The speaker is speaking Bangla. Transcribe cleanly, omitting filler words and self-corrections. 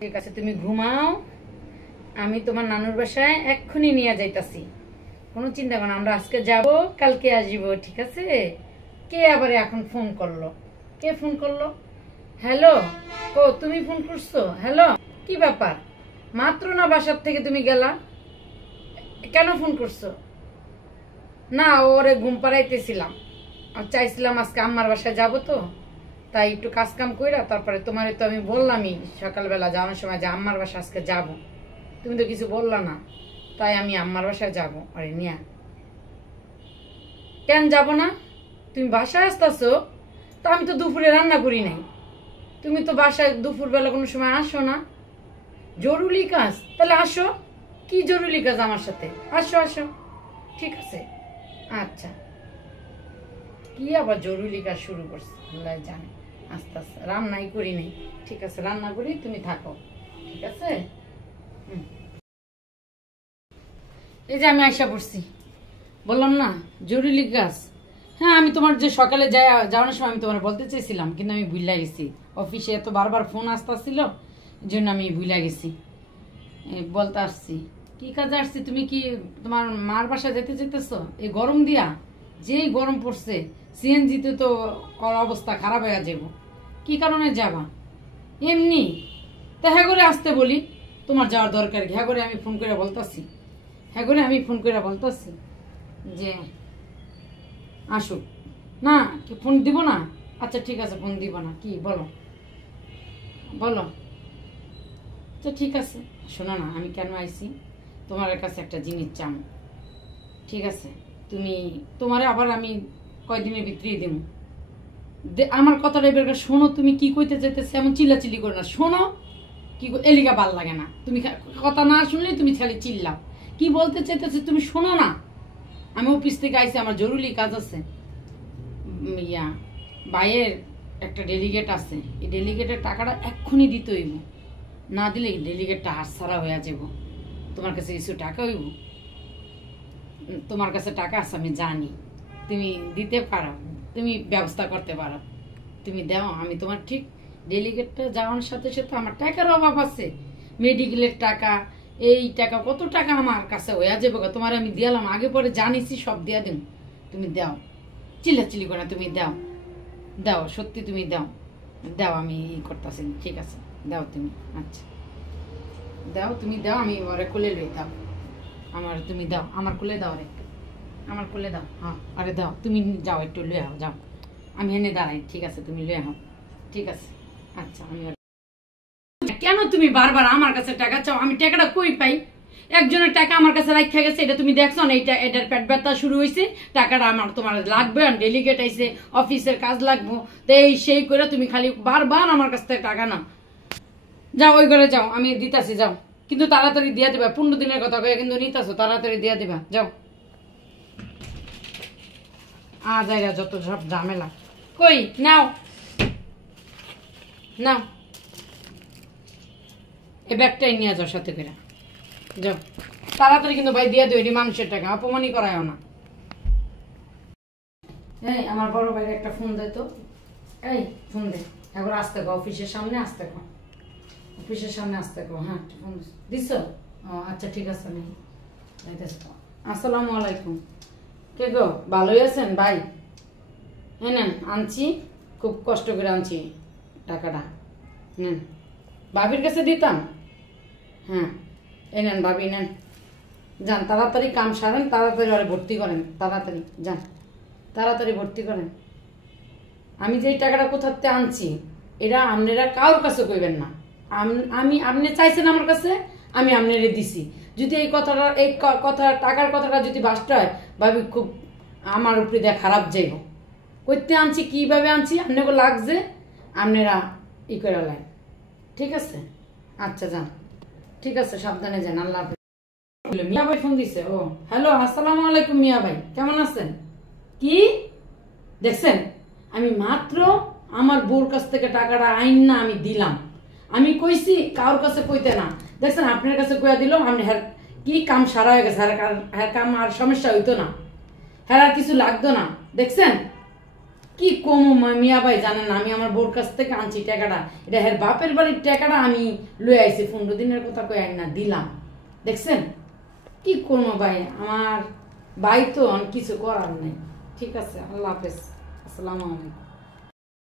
ঠিক আছে, তুমি ঘুমাও, আমি তোমার নানুর বাসায় এক্ষুনি নিয়ে যাইতাছি। কোনো চিন্তা করো না, আমরা আজকে যাব, কালকে আসবো, ঠিক আছে? কে আবার এখন ফোন করলো? কে ফোন করলো? হ্যালো, ও তুমি ফোন করছো? হ্যালো, কি ব্যাপার? মাত্র না বাসার থেকে তুমি গেলা, কেন ফোন করছো? না, ওরে ঘুম পাড়াইতেছিলাম, আর চাইছিলাম আজকে আম্মার বাসায় যাবো, তো তাই একটু কাজ কাম কইরা তারপরে তোমারে তো আমি বললামই সকালবেলা যাওয়ার সময় যে আম্মার বাসা আজকে যাব। তুমি তো কিছু বললা না, তাই আমি আম্মার বাসায় যাব। আরে নিয়া কেন যাব না? তুমি বাসায় আসতেছো, তা আমি তো দুপুরে রান্না করি নাই। তুমি তো বাসায় দুপুরবেলা কোনো সময় আসো না। জরুরি কাজ? তাহলে আসো। কি জরুরি কাজ আমার সাথে? আসো আসো, ঠিক আছে। আচ্ছা, কি আবার জরুরি কাজ শুরু করছে আল্লাহ জানে। আস্তে আস্তে রান্নাই করি নাই, ঠিক আছে, রান্না করি, তুমি থাকো, ঠিক আছে। এই যে আমি আয়সা পড়ছি, বললাম না জরুরি কাজ। হ্যাঁ, আমি তোমার যে সকালে যাওয়ার সময় আমি তোমার বলতে চেয়েছিলাম, কিন্তু আমি ভুলে গেছি। অফিসে এত বারবার ফোন আসতেছিল, এই জন্য আমি ভুলে গেছি। বলতে আসছি, কি কাজে আসছি? তুমি কি তোমার মার বাসায় যেতে চাইতেছো? এই গরম দিয়া, যেই গরম পড়ছে, সিএনজিতে তো অবস্থা খারাপ হয়ে যাব। কি কারণে যাবা? এমনি তা হ্যাঁ করে আসতে বলি, তোমার যাওয়ার দরকার কি? হ্যাঁ করে আমি ফোন করে বলতেছি, হ্যাঁ করে আমি ফোন করে বলতেছি যে আসুক। না, কি ফোন দিব না? আচ্ছা ঠিক আছে, ফোন দিব না। কি বলো বলো। আচ্ছা ঠিক আছে, শোনো না, আমি কেন আইছি তোমার কাছে একটা জিনিস চাম, ঠিক আছে? তুমি তোমারে আবার আমি কয়দিনের ভিতরেই দেব। আমার কথাটা এবার শোনো, তুমি কি কইতে চাইতেছে এমন চিল্লাচিল্লি করো না, শোনো। কি এলিকা ভাল লাগে না, তুমি কথা না শুনলেই তুমি খালি চিল্লাও। কি বলতে চাইতেছে তুমি শোনো না। আমি অফিস থেকে আইছি, আমার জরুরি কাজ আছে। ইয়া ভাইয়ের একটা ডেলিগেট আছে, এই ডেলিগেটের টাকাটা এক্ষুনি দিতে হইব, না দিলে ডেলিগেটটা হাতছাড়া হয়ে যাব। তোমার কাছে কিছু টাকা হইব? তোমার কাছে টাকা আছে আমি জানি, তুমি দিতে পারো, তুমি ব্যবস্থা করতে পারো, তুমি দাও। আমি তোমার ঠিক ডেলিগেটটা যাওয়ার সাথে সাথে আমার টাকার অভাব আছে, মেডিকেলের টাকা, এই টাকা, কত টাকা আমার কাছে হয়ে যাবে। তোমার আমি দিলাম, আগে পরে জানিছি, সব দিয়া দিন, তুমি দাও। চিল্লাচিল্লি করে তুমি দাও, দাও, সত্যি তুমি দাও, দাও, আমি ই করতেছি, ঠিক আছে, দাও তুমি। আচ্ছা দাও, তুমি দাও, আমি ওরে কোলে লই, দাও আমার, তুমি দাও, আমার কোলে দাও রে, আমার কোলে দাও। হ্যাঁ, আরে দাও, তুমি যাও, একটু লয়ে আও, যাও, আমি এনে দাঁড়াই, ঠিক আছে, তুমি লয়ে আও, ঠিক আছে। আচ্ছা, আমি কেন তুমি বারবার আমার কাছে টাকা চাও? আমি টাকাটা কই পাই? একজনের টাকা আমার কাছে রাখা গেছে, এটা তুমি দেখছো না? এইটা, এটার পেট ব্যথা শুরু হয়েছে, টাকাটা আমার তোমার লাগবে, ডেলিগেট আইছে, অফিসের কাজ লাগবো, তো এই সেই করে তুমি খালি বারবার আমার কাছ থেকে টাকা না। যাও ওই ঘরে যাও, আমি দিতাছি, যাও, কিন্তু তাড়াতাড়ি দিয়া দিবা। 15 দিনের কথা কয়ে কিন্তু নিতাছো, তাড়াতাড়ি দিয়া দিবা, যাও। জায়গা যত সব ঝামেলা। কই নাও, নাও, এই ব্যাগটাই নিয়ে যাও সাথে করে, যাও তাড়াতাড়ি, কিন্তু ভাই দিয়ে দিও, এটি মানুষের টাকা, অপমানই করায়ও না। এই আমার বড় ভাইয়ের একটা ফোন দে তো, এই ফোন দে, একবার আসতে কো, অফিসের সামনে আসতে কো, অফিসের সামনে আসতে কো। হ্যাঁ ফোন দিছ? ও আচ্ছা ঠিক আছে, আমি আসসালামু আলাইকুম। কে গো, ভালোই আছেন ভাই? হ্যাঁ নেন, আনছি, খুব কষ্ট করে আনছি টাকাটা, নেন। ভাবির কাছে দিতাম? হ্যাঁ এই নেন ভাবি, নেন, যান, তাড়াতাড়ি কাম সারেন, তাড়াতাড়ি ওরে ভর্তি করেন, তাড়াতাড়ি যান, তাড়াতাড়ি ভর্তি করেন। আমি যে টাকাটা কোথাতে আনছি, এটা আপনারা কারোর কাছে কইবেন না। আমি আপনি চাইছেন আমার কাছে, আমি আপনারে দিছি। যদি এই কথাটা, এই কথা, টাকার কথাটা যদি বাস্ট হয়, ভাবি খুব আমার উপরে দেয়া খারাপ যাইব। করতে আনছি, কিভাবে আনছি, আপনাকে লাগছে, আপনারা ই করে লাইন, ঠিক আছে? আচ্ছা যান, ঠিক আছে, সাবধানে যান, আল্লাহ হাফেজ। মিয়া ভাই ফোন দিছে? ও হ্যালো, আসসালামু আলাইকুম মিয়া ভাই, কেমন আছেন? কি দেখছেন, আমি মাত্র আমার বউর কাছ থেকে টাকাটা আইন না আমি দিলাম, আমি কইছি কারোর কাছে কইতে না। দেখছেন, আপনার কাছে কইয়া দিল, আপনি কি কাম সারা হয়ে গেছে, হ্যাঁ কাম আর সমস্যা হইতো না, হ্যাঁ আর কিছু লাগতো না। দেখছেন কি কম মিয়া ভাই জানেন না, আমি আমার বোর কাছ থেকে আনছি টাকাটা, এটা হের বাপের বাড়ির টাকাটা আমি লয়ে আইছি, 15 দিনের কথা কই আই না দিলাম, দেখছেন কি করবো ভাই, আমার ভাই তো কিছু করার নেই। ঠিক আছে, আল্লাহ হাফেজ, আসসালামু আলাইকুম।